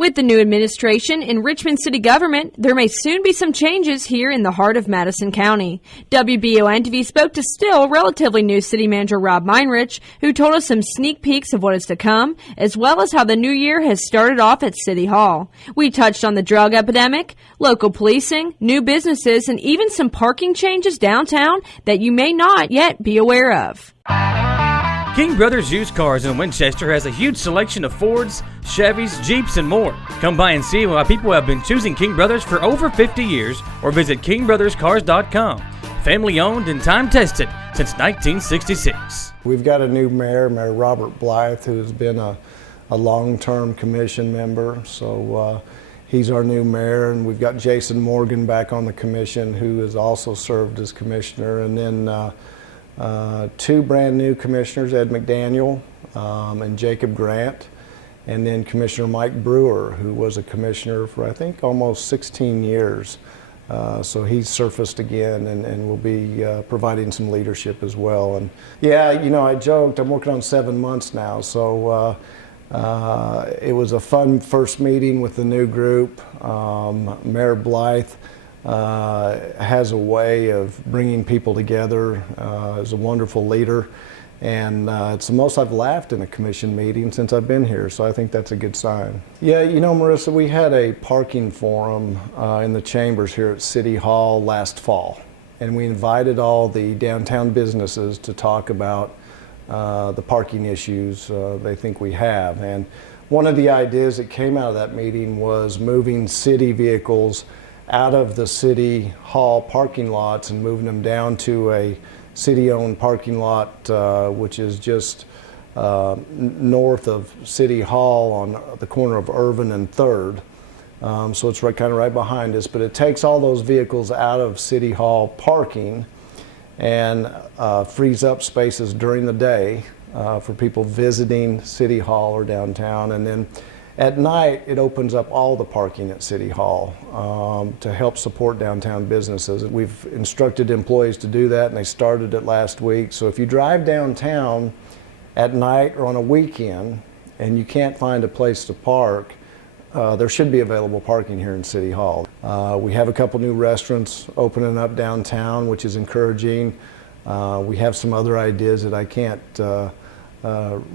With the new administration in Richmond City government, there may soon be some changes here in the heart of Madison County. WBON TV spoke to still relatively new city manager Rob Minerich, who told us some sneak peeks of what is to come, as well as how the new year has started off at City Hall. We touched on the drug epidemic, local policing, new businesses, and even some parking changes downtown that you may not yet be aware of. King Brothers Used Cars in Winchester has a huge selection of Fords, Chevys, Jeeps, and more. Come by and see why people have been choosing King Brothers for over 50 years or visit kingbrotherscars.com. Family owned and time tested since 1966. We've got a new mayor, Mayor Robert Blythe, who's been a long-term commission member. So he's our new mayor, and we've got Jason Morgan back on the commission, who has also served as commissioner. And then two brand new commissioners, Ed McDaniel and Jacob Grant, and then Commissioner Mike Brewer, who was a commissioner for I think almost 16 years. So he's surfaced again and will be providing some leadership as well. And yeah, you know, I joked, I'm working on 7 months now, so it was a fun first meeting with the new group. Mayor Blythe has a way of bringing people together, is a wonderful leader, and it's the most I've laughed in a commission meeting since I've been here, so I think that's a good sign. Yeah, you know, Marissa, we had a parking forum in the chambers here at City Hall last fall, and we invited all the downtown businesses to talk about the parking issues they think we have. And one of the ideas that came out of that meeting was moving city vehicles out of the City Hall parking lots and moving them down to a city-owned parking lot, which is just north of City Hall on the corner of Irvin and 3rd. So it's kind of right behind us, but it takes all those vehicles out of City Hall parking and frees up spaces during the day for people visiting City Hall or downtown. And then at night, it opens up all the parking at City Hall to help support downtown businesses. We've instructed employees to do that, and they started it last week. So if you drive downtown at night or on a weekend and you can't find a place to park, there should be available parking here in City Hall. We have a couple new restaurants opening up downtown, which is encouraging. We have some other ideas that I can't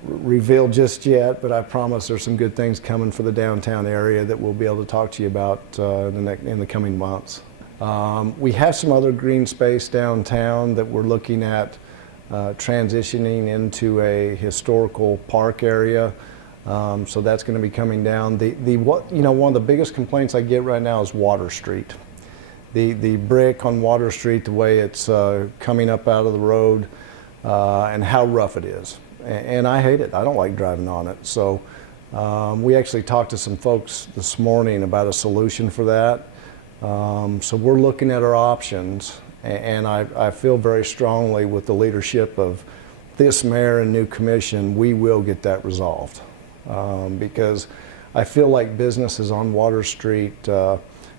reveal just yet, but I promise there's some good things coming for the downtown area that we'll be able to talk to you about in the coming months. We have some other green space downtown that we're looking at transitioning into a historical park area. So that's going to be coming down. One of the biggest complaints I get right now is Water Street. The brick on Water Street, the way it's coming up out of the road, and how rough it is. And I hate it. I don't like driving on it. So we actually talked to some folks this morning about a solution for that. So we're looking at our options, and I feel very strongly with the leadership of this mayor and new commission, we will get that resolved. Because I feel like businesses on Water Street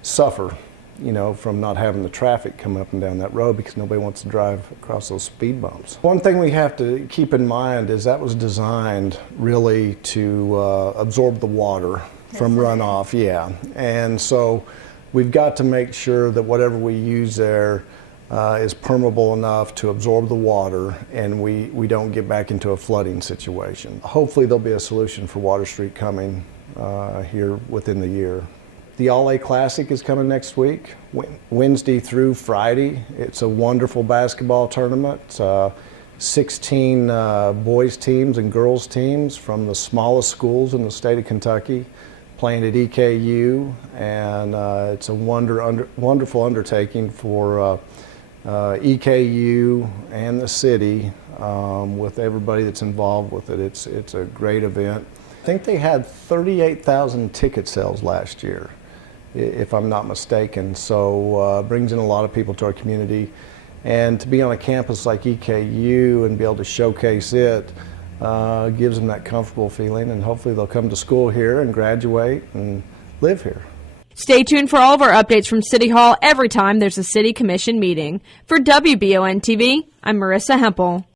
suffer, you know, from not having the traffic come up and down that road because nobody wants to drive across those speed bumps. One thing we have to keep in mind is that was designed really to absorb the water from runoff, yeah. And so we've got to make sure that whatever we use there is permeable enough to absorb the water, and we don't get back into a flooding situation. Hopefully there'll be a solution for Water Street coming here within the year. The All-A Classic is coming next week, Wednesday through Friday. It's a wonderful basketball tournament. 16 boys teams and girls teams from the smallest schools in the state of Kentucky playing at EKU, and it's a wonderful undertaking for EKU and the city with everybody that's involved with it. It's a great event. I think they had 38,000 ticket sales last year, if I'm not mistaken. So brings in a lot of people to our community, and to be on a campus like EKU and be able to showcase it gives them that comfortable feeling, and hopefully they'll come to school here and graduate and live here. Stay tuned for all of our updates from City Hall every time there's a City Commission meeting. For WBON TV, I'm Marissa Hempel.